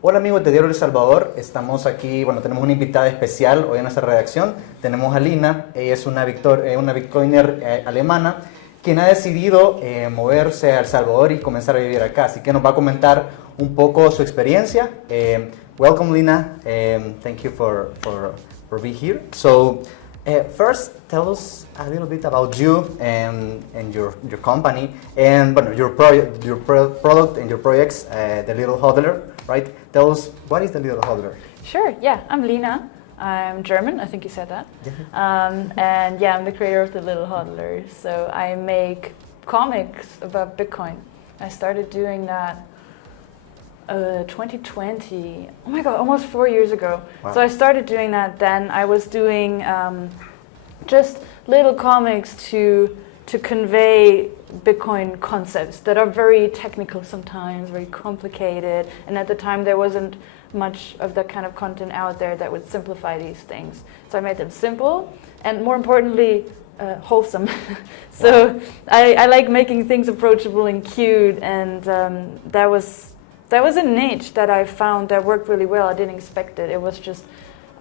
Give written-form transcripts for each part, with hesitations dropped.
Hola amigos de Diario El Salvador, estamos aquí, bueno, tenemos una invitada especial hoy en nuestra redacción, tenemos a Lina, ella es una Bitcoiner alemana, quien ha decidido moverse a El Salvador y comenzar a vivir acá, así que nos va a comentar un poco su experiencia. Welcome Lina, thank you for being here. So, first, tell us a little bit about you and your company and bueno, your product and your projects, the Little Hodler, right? Tell us, what is the Little Hodler? Sure, yeah, I'm Lina. I'm German, I think you said that. And yeah, I'm the creator of the Little Hodler. So I make comics about Bitcoin. I started doing that 2020, oh my god, almost 4 years ago. Wow. So I started doing that then. I was doing just little comics to convey Bitcoin concepts that are very technical sometimes, very complicated, and at the time there wasn't much of that kind of content out there that would simplify these things. So I made them simple and more importantly wholesome. So wow. I like making things approachable and cute, and that was a niche that I found that worked really well. I didn't expect it. It was just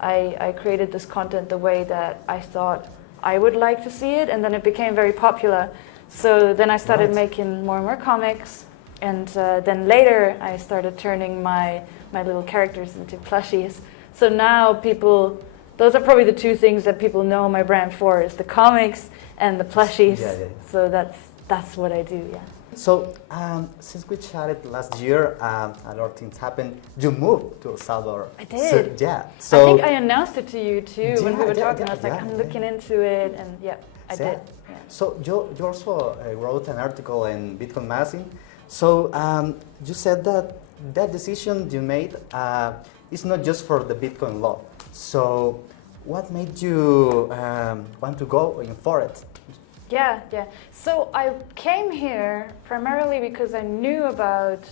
I created this content the way that I thought I would like to see it, and then it became very popular. So then I started making more and more comics, and then later I started turning my little characters into plushies. So now people, those are probably the two things that people know my brand for, is the comics and the plushies. Yeah. So that's what I do, yeah. So, since we chatted last year, a lot of things happened. You moved to El Salvador. I did. So I think I announced it to you too when we were talking. I was like, I'm looking into it, and I did. Yeah. So you also wrote an article in Bitcoin Magazine. So you said that decision you made is not just for the Bitcoin law. So what made you want to go in for it? Yeah. So I came here primarily because I knew about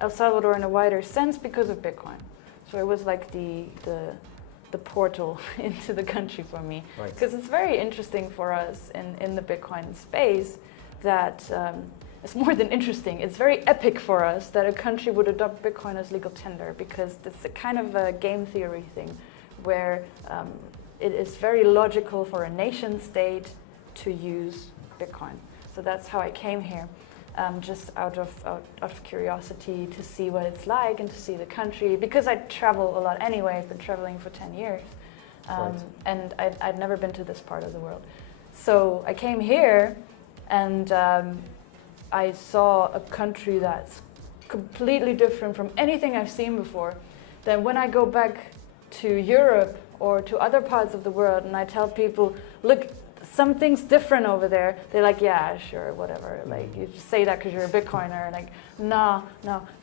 El Salvador in a wider sense because of Bitcoin. So it was like the portal into the country for me. Because it's very interesting for us in the Bitcoin space that it's more than interesting. It's very epic for us that a country would adopt Bitcoin as legal tender, because it's a kind of a game theory thing where it is very logical for a nation state to use Bitcoin. So that's how I came here, just out of curiosity to see what it's like and to see the country, because I travel a lot anyway. I've been traveling for 10 years, and I'd never been to this part of the world. So I came here, and I saw a country that's completely different from anything I've seen before. Then when I go back to Europe or to other parts of the world and I tell people, look, something's different over there, they're like, yeah, sure, whatever. Like, you just say that because you're a Bitcoiner. Like, no.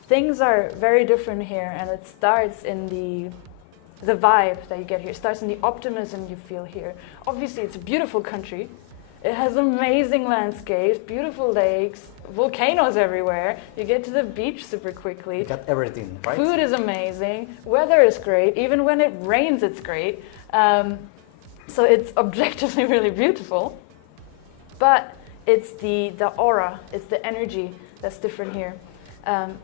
Things are very different here, and it starts in the vibe that you get here. It starts in the optimism you feel here. Obviously, it's a beautiful country. It has amazing landscapes, beautiful lakes, volcanoes everywhere. You get to the beach super quickly. You got everything, right? Food is amazing. Weather is great. Even when it rains, it's great. So it's objectively really beautiful, but it's the aura, it's the energy that's different here.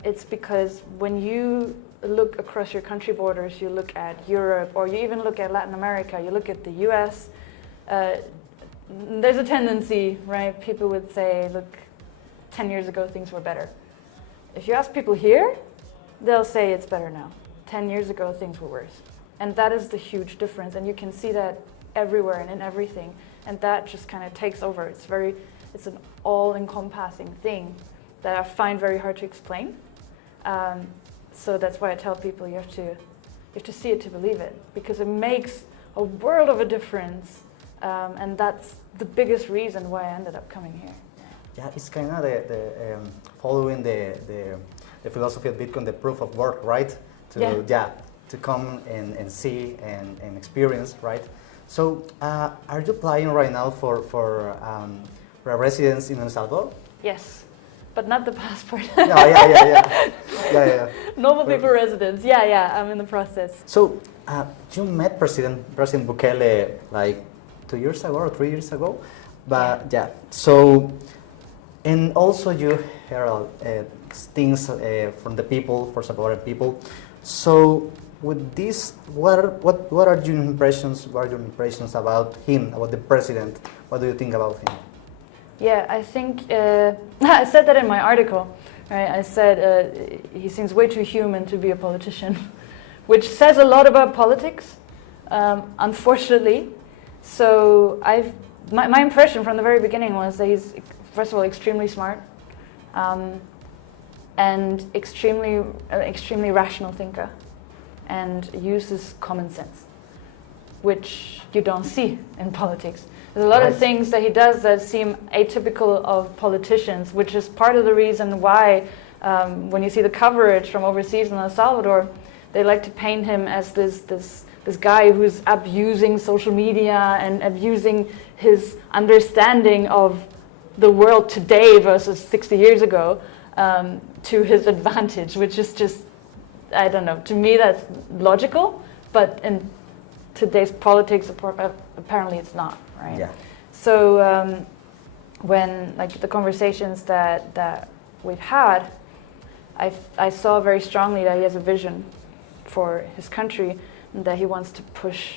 It's because when you look across your country borders, you look at Europe, or you even look at Latin America, you look at the US, there's a tendency, right? People would say, look, 10 years ago things were better. If you ask people here, they'll say it's better now. 10 years ago things were worse. And that is the huge difference, and you can see that everywhere and in everything, and that just kind of takes over. It's an all-encompassing thing that I find very hard to explain. So that's why I tell people you have to see it to believe it, because it makes a world of a difference, and that's the biggest reason why I ended up coming here. Yeah, it's kind of the following the philosophy of Bitcoin, the proof of work, right? To come and see and experience, right? So, are you applying right now for a residence in El Salvador? Yes, but not the passport. Yeah. Normal paper residence. Yeah, I'm in the process. So, you met President Bukele like 2 years ago or 3 years ago, but so, and also you herald things from the people, for Salvadoran people. So with this, what are your impressions? What are your impressions about him, about the president? What do you think about him? Yeah, I think I said that in my article. Right? I said he seems way too human to be a politician, which says a lot about politics, unfortunately. So my impression from the very beginning was that he's, first of all, extremely smart, and extremely rational thinker, and uses common sense, which you don't see in politics. There's a lot of things that he does that seem atypical of politicians, which is part of the reason why when you see the coverage from overseas in El Salvador, they like to paint him as this guy who's abusing social media and abusing his understanding of the world today versus 60 years ago to his advantage, which is just, I don't know, to me that's logical, but in today's politics apparently it's not, right? Yeah. So when, like, the conversations that we've had, I saw very strongly that he has a vision for his country, and that he wants to push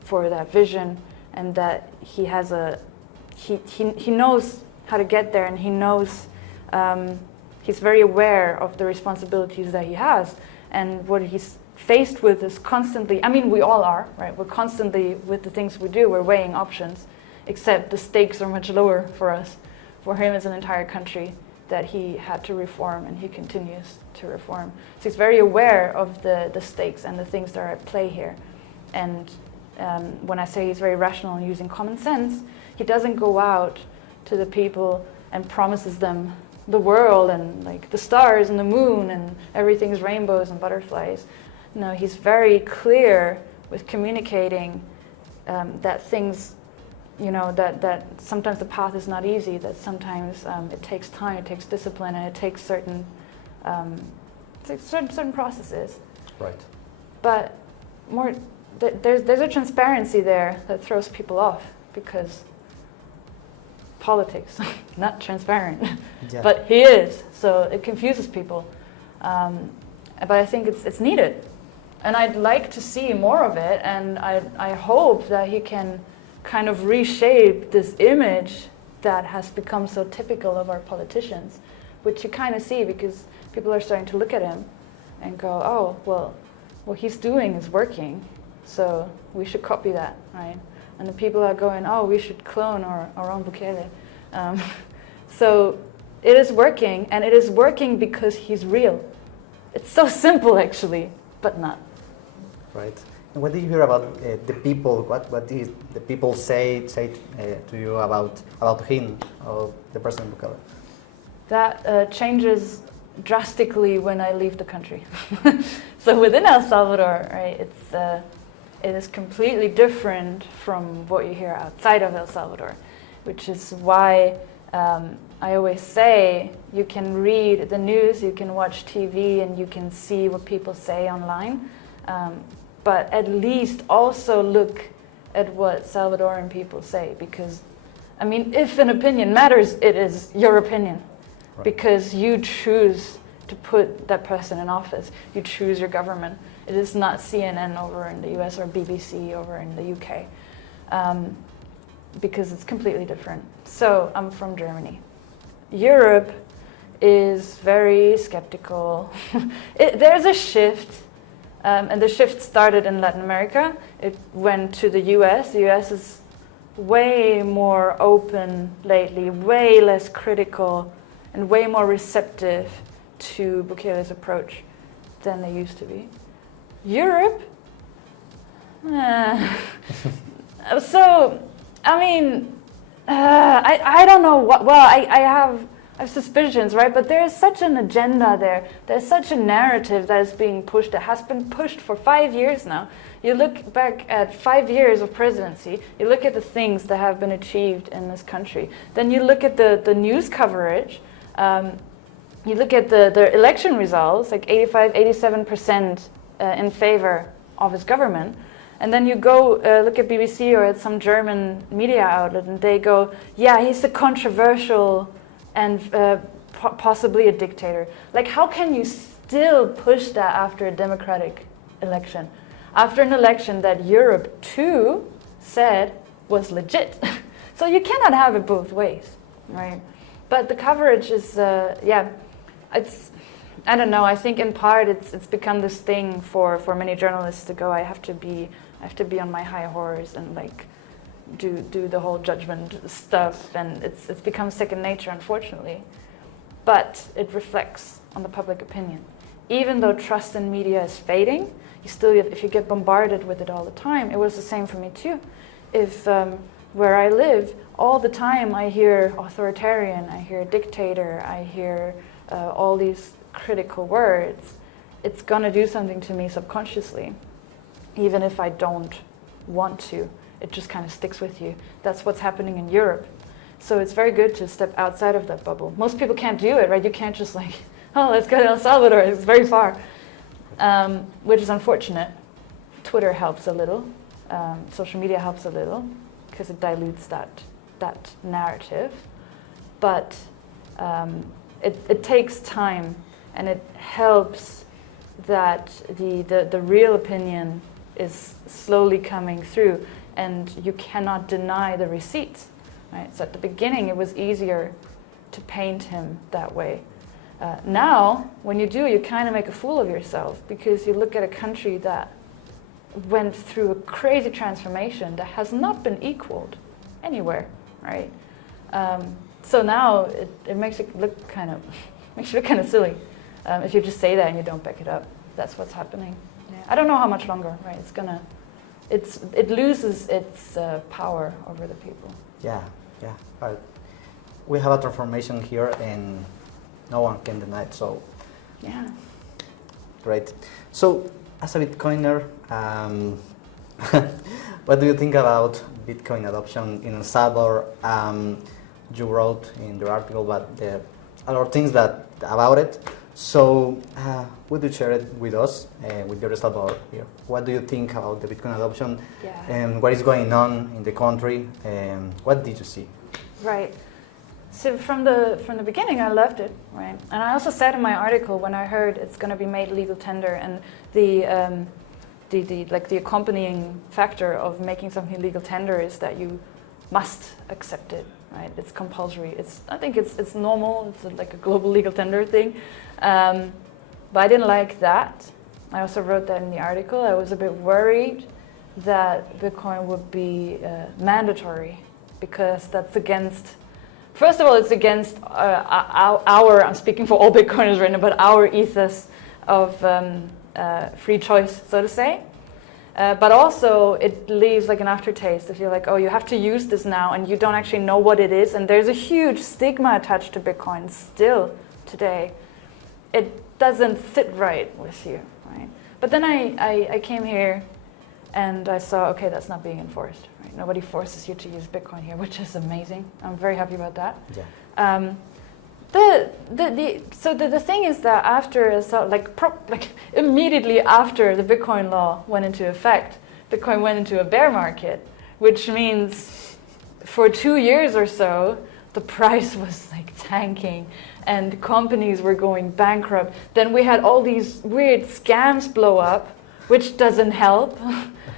for that vision, and that he has he knows how to get there, and he knows he's very aware of the responsibilities that he has, and what he's faced with is constantly, I mean, we all are, right? We're constantly, with the things we do, we're weighing options, except the stakes are much lower for us. For him, it's an entire country that he had to reform, and he continues to reform. So he's very aware of the stakes and the things that are at play here. And when I say he's very rational and using common sense, he doesn't go out to the people and promises them the world and, like, the stars and the moon and everything's rainbows and butterflies. No, he's very clear with communicating that things, you know, that sometimes the path is not easy, that sometimes it takes time, it takes discipline, and it takes certain processes. Right. But there's a transparency there that throws people off, because politics, not transparent, Yeah. but he is, so it confuses people. But I think it's needed, and I'd like to see more of it, and I hope that he can kind of reshape this image that has become so typical of our politicians, which you kind of see because people are starting to look at him and go, oh, well, what he's doing is working, so we should copy that, right? And the people are going, oh, we should clone our own Bukele. So it is working, and it is working because he's real. It's so simple, actually, but not. Right. And what did you hear about the people? What did the people say to you about him, or the President Bukele? That changes drastically when I leave the country. So within El Salvador, right, it is completely different from what you hear outside of El Salvador, which is why I always say you can read the news, you can watch TV, and you can see what people say online. But at least also look at what Salvadoran people say, because, I mean, if an opinion matters, it is your opinion, right? Because you choose to put that person in office, you choose your government. It is not CNN over in the US or BBC over in the UK, because it's completely different. So I'm from Germany. Europe is very skeptical. There's a shift. And the shift started in Latin America. It went to the US. The US is way more open lately, way less critical, and way more receptive to Bukele's approach than they used to be. Europe? So, I mean, I don't know what, well, I have suspicions, right? But there is such an agenda there. There's such a narrative that is being pushed, that has been pushed for 5 years now. You look back at 5 years of presidency, you look at the things that have been achieved in this country. Then you look at the news coverage, you look at the election results, like 85-87% in favor of his government. And then you go look at BBC or at some German media outlet, and they go, yeah, he's a controversial and possibly a dictator. Like, how can you still push that after a democratic election? After an election that Europe too said was legit. So you cannot have it both ways, right? But the coverage is, it's, I don't know, I think in part it's become this thing for many journalists to go, I have to be on my high horse and like do the whole judgment stuff, and it's become second nature, unfortunately. But it reflects on the public opinion. Even though trust in media is fading, if you get bombarded with it all the time, it was the same for me too. If where I live, all the time I hear authoritarian, I hear dictator, I hear all these critical words, it's gonna do something to me subconsciously. Even if I don't want to, it just kind of sticks with you. That's what's happening in Europe. So it's very good to step outside of that bubble. Most people can't do it, right? You can't just like, oh, let's go to El Salvador, it's very far. Which is unfortunate. Twitter helps a little. Social media helps a little because it dilutes that narrative. But it takes time, and it helps that the real opinion is slowly coming through, and you cannot deny the receipts. Right? So at the beginning, it was easier to paint him that way. Now, when you do, you kind of make a fool of yourself, because you look at a country that went through a crazy transformation that has not been equaled anywhere, right? So now it makes it look kind of silly if you just say that and you don't back it up. That's what's happening. Yeah. I don't know how much longer, right? It loses its power over the people. Yeah. But we have a transformation here, and no one can deny it. So yeah, great. So as a Bitcoiner, what do you think about Bitcoin adoption in El Salvador? You wrote in the article about a lot of things about it. So would you share it with us, with El Salvador here? What do you think about the Bitcoin adoption, and what is going on in the country? What did you see? Right. So from the beginning, I loved it, right? And I also said in my article, when I heard it's going to be made legal tender, and the accompanying factor of making something legal tender is that you must accept it, right? It's compulsory. I think it's normal. It's like a global legal tender thing. But I didn't like that. I also wrote that in the article. I was a bit worried that Bitcoin would be mandatory, because that's against. First of all, it's against our, I'm speaking for all Bitcoiners right now, but our ethos of free choice, so to say. But also, it leaves like an aftertaste. If you're like, oh, you have to use this now, and you don't actually know what it is. And there's a huge stigma attached to Bitcoin still today. It doesn't sit right with you, right? But then I came here, and I saw, okay, that's not being enforced. Right? Nobody forces you to use Bitcoin here, which is amazing. I'm very happy about that. Yeah. The thing is that after, immediately after the Bitcoin law went into effect, Bitcoin went into a bear market, which means for 2 years or so, the price was like tanking and companies were going bankrupt. Then we had all these weird scams blow up, which doesn't help.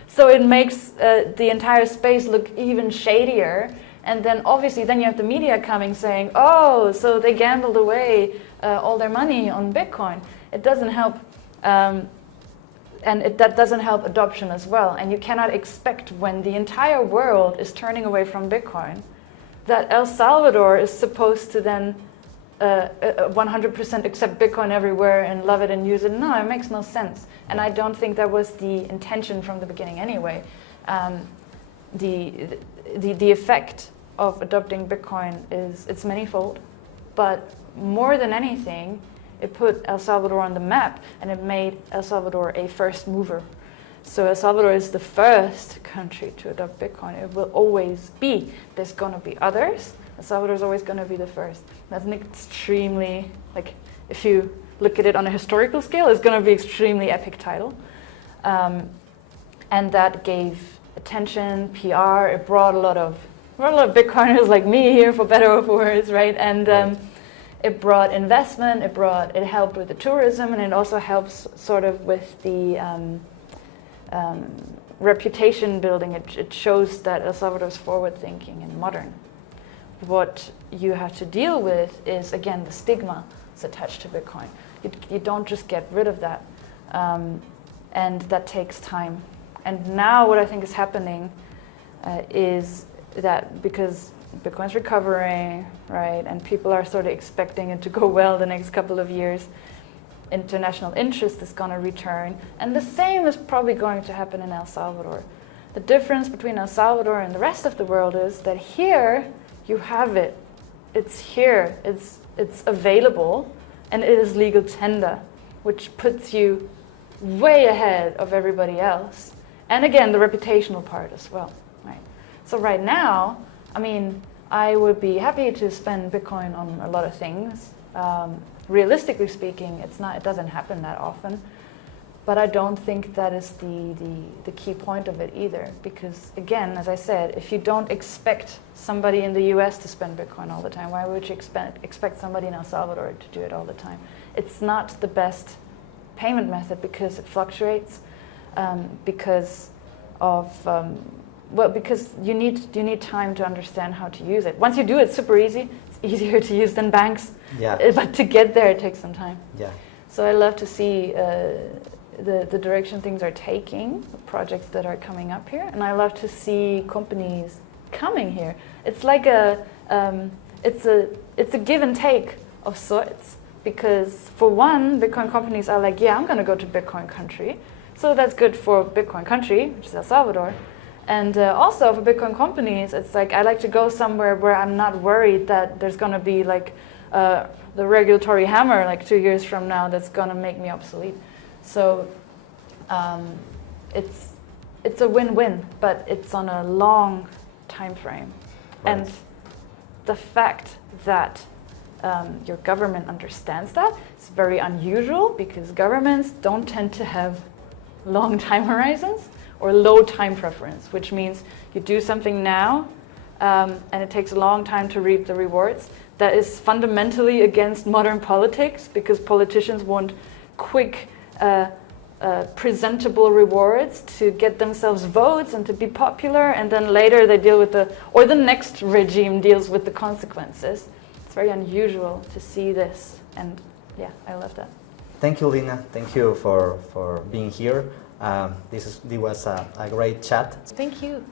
So it makes the entire space look even shadier. And then obviously you have the media coming saying, oh, so they gambled away all their money on Bitcoin. It doesn't help, that doesn't help adoption as well. And you cannot expect, when the entire world is turning away from Bitcoin, that El Salvador is supposed to then 100% accept Bitcoin everywhere and love it and use it. No, it makes no sense. And I don't think that was the intention from the beginning anyway. The effect of adopting Bitcoin it's manifold, but more than anything, it put El Salvador on the map, and it made El Salvador a first mover. So El Salvador is the first country to adopt Bitcoin. It will always be. There's going to be others. El Salvador is always going to be the first. That's an extremely, if you look at it on a historical scale, it's going to be extremely epic title. And that gave attention, PR. It brought a lot of Bitcoiners like me here, for better or for worse, right? And it brought investment, it helped with the tourism, and it also helps sort of with the reputation building. It shows that El Salvador is forward thinking and modern. What you have to deal with is, again, the stigma that's attached to Bitcoin. You don't just get rid of that, and that takes time. And now what I think is happening is that because Bitcoin's recovering, right, and people are sort of expecting it to go well the next couple of years, international interest is going to return, and the same is probably going to happen in El Salvador. The difference between El Salvador and the rest of the world is that here you have it. It's here. It's available, and it is legal tender, which puts you way ahead of everybody else. And again, the reputational part as well, right? So right now, I mean, I would be happy to spend Bitcoin on a lot of things. Realistically speaking, it doesn't happen that often. But I don't think that is the key point of it either. Because again, as I said, if you don't expect somebody in the US to spend Bitcoin all the time, why would you expect somebody in El Salvador to do it all the time? It's not the best payment method because it fluctuates, because you need time to understand how to use it. Once you do it, it's super easy. It's easier to use than banks. Yeah. But to get there, it takes some time. Yeah. So I love to see the direction things are taking, the projects that are coming up here, and I love to see companies coming here. It's like it's a give and take of sorts, because for one, Bitcoin companies are like, yeah, I'm going to go to Bitcoin country, so that's good for Bitcoin country, which is El Salvador, and also for Bitcoin companies, it's like I like to go somewhere where I'm not worried that there's going to be like the regulatory hammer like 2 years from now that's going to make me obsolete. So it's a win-win, but it's on a long time frame. Right. And the fact that your government understands that is very unusual, because governments don't tend to have long time horizons or low time preference, which means you do something now and it takes a long time to reap the rewards. That is fundamentally against modern politics, because politicians want quick, presentable rewards to get themselves votes and to be popular, and then later they deal with the next regime deals with the consequences. It's very unusual to see this, and yeah, I love that. Thank you, Lina. Thank you for being here. This was a great chat. Thank you.